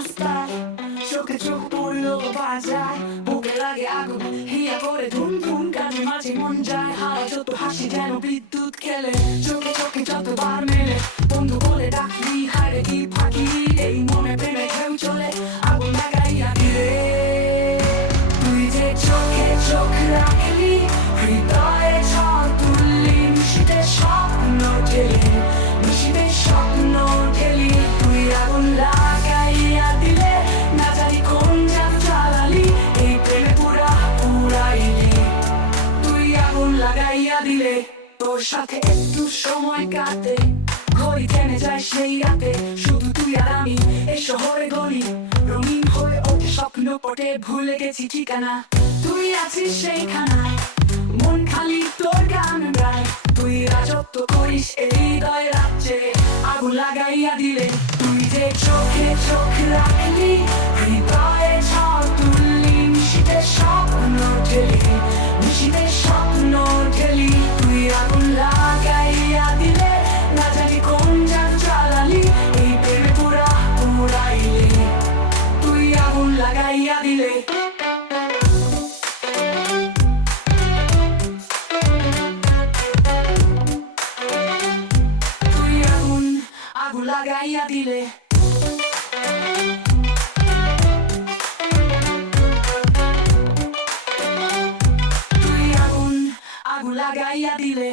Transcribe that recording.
রাস্তায় চোখে চোখ পড়লো বাজায় বুকে লাগে আগুন হিয়া করে ধুম ধুম কাজে মাঝে মন যায় হারা যত হাসি যেন বিদ্যুৎ খেলে চোখে চোখে যতবার মেলে বন্ধু বলে ডাকলি হারে কি ফাঁকি এই মনে প্রেমে ঢেউ চলে আগুন লাগাইয়া দিলে তুই যে চোখে চোখ রাখলি হৃদয়ে ঝড় তুললি মিশিতে স্বপ্ন ঢেলি মিশিতে স্বপ্ন ঢেলি তুই আগুন লাগাইয়া দিলে না জানি কোন জাদু জ্বালালি এই প্রেমে পুরাইলি তুই আগুন লাগাইয়া দিলে তোর সাথে একটু সময় কাটে ঘড়ি থেমে যায় সেই রাতে শুধু তুই আর আমি এই শহরে গলি রঙিন হয়ে ওঠে স্বপ্ন পটে ভুলে গেছি ঠিকানা তুই আছিস সেইখানায় মন খালি তোর গান গায় তুই রাজত্ব করিস এই হৃদয় রাজ্যে আগুন লাগাইয়া দিলে তুই যে চোখে চোখ রাখলি হৃদয়ে ঝড় তুললি মিশিতে স্বপ্ন ঢেলি মিশিতে স্বপ্ন ঢেলি তুই আগুন লাগাইয়া দিলে না জানি কোন জাদু জ্বালালি এই প্রেমে পুরাইলি তুই আগুন লাগাইয়া দিলে আগুন লাগাইয়া দিলে তুই আগুন লাগাইয়া দিলে